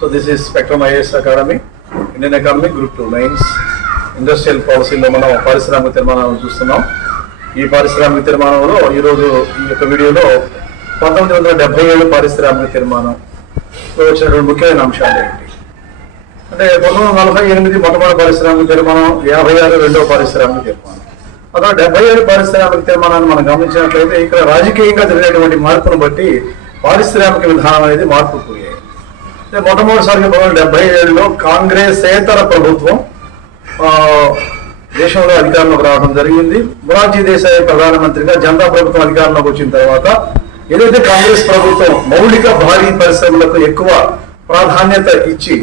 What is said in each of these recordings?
So this is Spectrum IAS Academy, Indian Economic Group 2 Mains, industrial పాలసీలో మనం పారిశ్రామిక తీర్మానాలను చూస్తున్నాం. ఈ పారిశ్రామిక తీర్మానంలో ఈరోజు ఈ యొక్క వీడియోలో 1977 పారిశ్రామిక తీర్మానంలో వచ్చినటువంటి ముఖ్యమైన అంశాలు ఏంటి అంటే 1948 మొట్టమొదటి పారిశ్రామిక తీర్మానం, 56 రెండవ పారిశ్రామిక తీర్మానం. అక్కడ 77 పారిశ్రామిక తీర్మానాన్ని మనం గమనించినట్లయితే ఇక్కడ రాజకీయంగా జరిగినటువంటి మార్పును బట్టి పారిశ్రామిక విధానం అనేది మార్పు పోయాయి. మొట్టమొదటిసారిగా 1977లో కాంగ్రెసేతర ప్రభుత్వం దేశంలో అధికారంలోకి రావడం జరిగింది. మొరార్జీ దేశాయ్ ప్రధానమంత్రిగా జనతా ప్రభుత్వం అధికారంలోకి వచ్చిన తర్వాత ఏదైతే కాంగ్రెస్ ప్రభుత్వం మౌలిక భారీ పరిశ్రమలకు ఎక్కువ ప్రాధాన్యత ఇచ్చి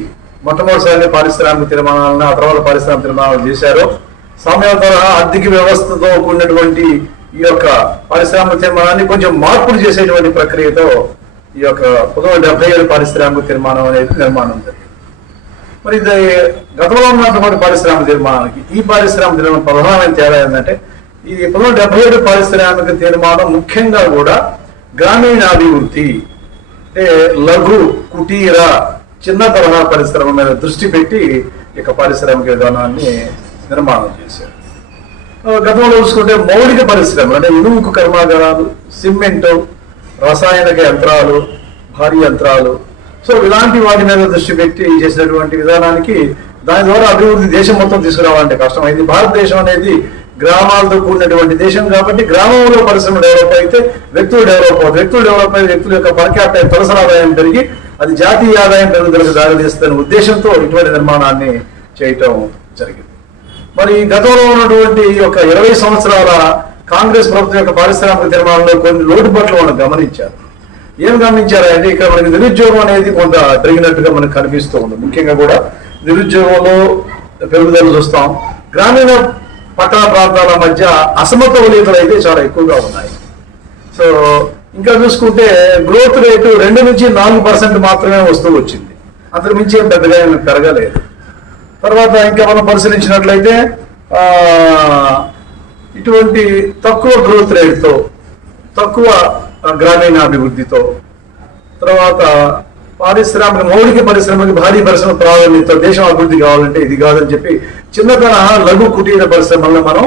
మొట్టమొదటిసారిగా పారిశ్రామిక తీర్మానాలను, ఆ తర్వాత పారిశ్రామిక తీర్మానాలు చేశారో, సామ్యాల తరహా ఆర్థిక వ్యవస్థతో కూడినటువంటి ఈ యొక్క పారిశ్రామిక తీర్మానాన్ని కొంచెం మార్పులు చేసేటువంటి ప్రక్రియతో ఈ యొక్క 1977 పారిశ్రామిక తీర్మానం అనేది నిర్మాణం జరిగింది. మరి ఇది గతంలో ఉన్నటువంటి పారిశ్రామిక తీర్మానానికి ఈ పారిశ్రామిక తీర్మానం ప్రధానమైన తేడా ఏంటంటే, ఈ 1977 పారిశ్రామిక తీర్మానం ముఖ్యంగా కూడా గ్రామీణాభివృద్ధి అంటే లఘు, కుటీర, చిన్న తరహా పరిశ్రమ మీద దృష్టి పెట్టి ఇక పారిశ్రామిక విధానాన్ని నిర్మాణం చేశారు. గతంలో చూసుకుంటే మౌలిక పరిశ్రమలు అంటే ఇనుముకు కర్మాగారాలు, సిమెంటు, రసాయనిక యంత్రాలు, భారీ యంత్రాలు, సో ఇలాంటి వాటి మీద దృష్టి పెట్టి చేసినటువంటి విధానానికి దాని ద్వారా అభివృద్ధి దేశం మొత్తం తీసుకురావాలంటే కష్టమైంది. భారతదేశం అనేది గ్రామాలతో కూడినటువంటి దేశం కాబట్టి గ్రామంలో పరిశ్రమ డెవలప్ అయితే వ్యక్తులు డెవలప్ అవుతారు. వ్యక్తులు డెవలప్ అయితే వ్యక్తుల యొక్క పర్ క్యాపిటల్ తలసరి ఆదాయం పెరిగి అది జాతీయ ఆదాయం పెరుగుదలకు దారితీస్తున్న ఉద్దేశంతో ఇటువంటి నిర్మాణాన్ని చేయటం జరిగింది. మరి గతంలో ఉన్నటువంటి ఈ యొక్క 20 సంవత్సరాల కాంగ్రెస్ ప్రభుత్వం యొక్క పారిశ్రామిక తీర్మానంలో కొన్ని లోటుపాట్లు మనం గమనించారు. ఏం గమనించారంటే ఇక్కడ మనకి నిరుద్యోగం అనేది కొంత పెరిగినట్టుగా మనకు కనిపిస్తూ ఉంది. ముఖ్యంగా కూడా నిరుద్యోగంలో పెరుగుదల చూస్తాం. గ్రామీణ పట్టణ ప్రాంతాల మధ్య అసమతుల్యతలు అయితే చాలా ఎక్కువగా ఉన్నాయి. సో ఇంకా చూసుకుంటే గ్రోత్ రేటు 2 నుంచి 4% మాత్రమే వస్తూ వచ్చింది, అంతకు మించి ఏం పెద్దగా పెరగలేదు. తర్వాత ఇంకా మనం పరిశీలించినట్లయితే ఇటువంటి తక్కువ గ్రోత్ రేట్తో, తక్కువ గ్రామీణాభివృద్ధితో, తర్వాత పారిశ్రామిక మౌలిక పరిశ్రమకి భారీ పరిశ్రమ ప్రాధాన్యత, దేశం అభివృద్ధి కావాలంటే ఇది కాదని చెప్పి చిన్న తరహా లఘు కుటీర పరిశ్రమలను మనం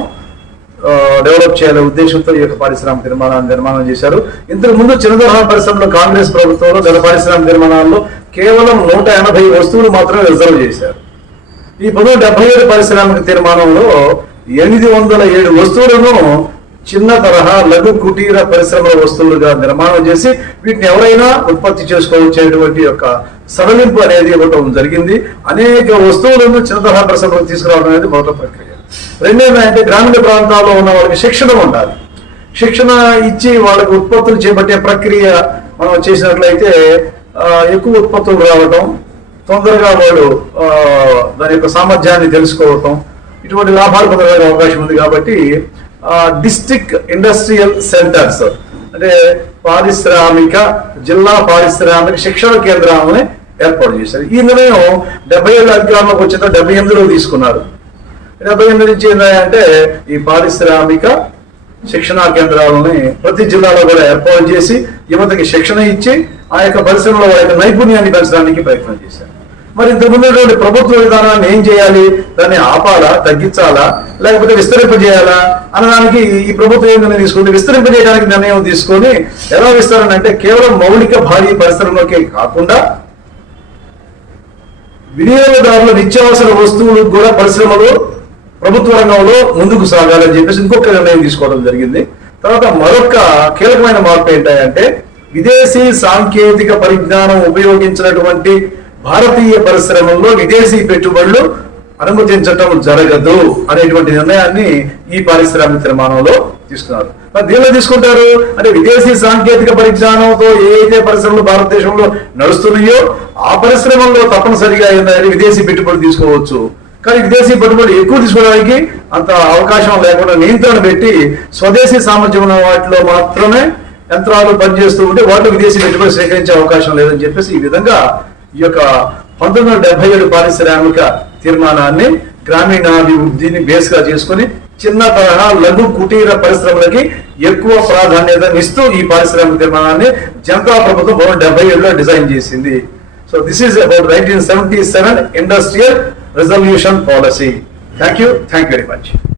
డెవలప్ చేయాలనే ఉద్దేశంతో ఈ యొక్క పారిశ్రామిక నిర్మాణం చేశారు. ఇంతకు ముందు చిన్న తరహా పరిశ్రమలో కాంగ్రెస్ ప్రభుత్వంలో గత పారిశ్రామిక నిర్మాణాల్లో కేవలం 180 వస్తువులు మాత్రమే రిజర్వ్ చేశారు. ఈ 1977 పారిశ్రామిక తీర్మానంలో 807 వస్తువులను చిన్న తరహా లఘు కుటీర పరిశ్రమల వస్తువులుగా నిర్మాణం చేసి వీటిని ఎవరైనా ఉత్పత్తి చేసుకోవచ్చేటువంటి యొక్క సడలింపు అనేది ఇవ్వటం జరిగింది. అనేక వస్తువులను చిన్న తరహా పరిశ్రమలకు తీసుకురావడం అనేది మొదటి ప్రక్రియ. రెండేంటంటే గ్రామీణ ప్రాంతాల్లో ఉన్న వాళ్ళకి శిక్షణ ఉండాలి. శిక్షణ ఇచ్చి వాళ్ళకి ఉత్పత్తులు చేపట్టే ప్రక్రియ మనం చేసినట్లయితే ఎక్కువ ఉత్పత్తులు రావటం, తొందరగా వాళ్ళు దాని యొక్క సామర్థ్యాన్ని తెలుసుకోవటం, ఇటువంటి లాభాలు పొందడానికి అవకాశం ఉంది. కాబట్టి డిస్ట్రిక్ట్ ఇండస్ట్రియల్ సెంటర్స్ అంటే జిల్లా పారిశ్రామిక శిక్షణ కేంద్రాలను ఏర్పాటు చేశారు. ఈ నిర్ణయం 77 అధికారంలోకి వచ్చిన 78లో తీసుకున్నారు. 78 నుంచి ఏంటంటే ఈ పారిశ్రామిక శిక్షణా కేంద్రాలని ప్రతి జిల్లాలో కూడా ఏర్పాటు చేసి యువతకి శిక్షణ ఇచ్చి ఆ యొక్క పరిశ్రమలో వారి యొక్క నైపుణ్యాన్ని పెంచడానికి ప్రయత్నం చేశారు. మరి ఇంతకుముందు ప్రభుత్వ విధానాన్ని ఏం చేయాలి, దాన్ని ఆపాలా, తగ్గించాలా, లేకపోతే విస్తరింపజేయాలా అనడానికి ఈ ప్రభుత్వం ఏం నిర్ణయం తీసుకుంటే విస్తరింపజేయడానికి నిర్ణయం తీసుకొని ఎలా విస్తరణ అంటే కేవలం మౌలిక భారీ పరిశ్రమలకే కాకుండా వినియోగదారుల నిత్యావసర వస్తువులు కూడా పరిశ్రమలు ప్రభుత్వ రంగంలో ముందుకు సాగాలని చెప్పేసి ఇంకొక నిర్ణయం తీసుకోవడం జరిగింది. తర్వాత మరొక కీలకమైన మార్పు ఏంటంటే విదేశీ సాంకేతిక పరిజ్ఞానం ఉపయోగించినటువంటి భారతీయ పరిశ్రమల్లో విదేశీ పెట్టుబడులు అనుమతించటం జరగదు అనేటువంటి నిర్ణయాన్ని ఈ పారిశ్రామిక తీర్మానంలో తీసుకున్నారు. మరి దీనిలో తీసుకుంటారు అంటే విదేశీ సాంకేతిక పరిజ్ఞానంతో ఏదైతే పరిశ్రమలు భారతదేశంలో నడుస్తున్నాయో ఆ పరిశ్రమల్లో తప్పనిసరిగా ఏంటంటే విదేశీ పెట్టుబడులు తీసుకోవచ్చు. కానీ విదేశీ పెట్టుబడులు ఎక్కువ తీసుకోవడానికి అంత అవకాశం లేకుండా నియంత్రణ పెట్టి స్వదేశీ సామర్థ్యం ఉన్న వాటిలో మాత్రమే యంత్రాలు పనిచేస్తూ ఉంటే వాటిలో విదేశీ పెట్టుబడులు సేకరించే అవకాశం లేదని చెప్పేసి ఈ విధంగా ఈ యొక్క 1977 పారిశ్రామిక తీర్మానాన్ని గ్రామీణాభివృద్ధిని బేస్ గా చేసుకుని చిన్న తరహా లఘు కుటీర పరిశ్రమలకి ఎక్కువ ప్రాధాన్యతనిస్తూ ఈ పారిశ్రామిక తీర్మానాన్ని జనతా ప్రభుత్వం 1977లో డిజైన్ చేసింది. So this is about 1977 Industrial Resolution Policy. Thank you very much.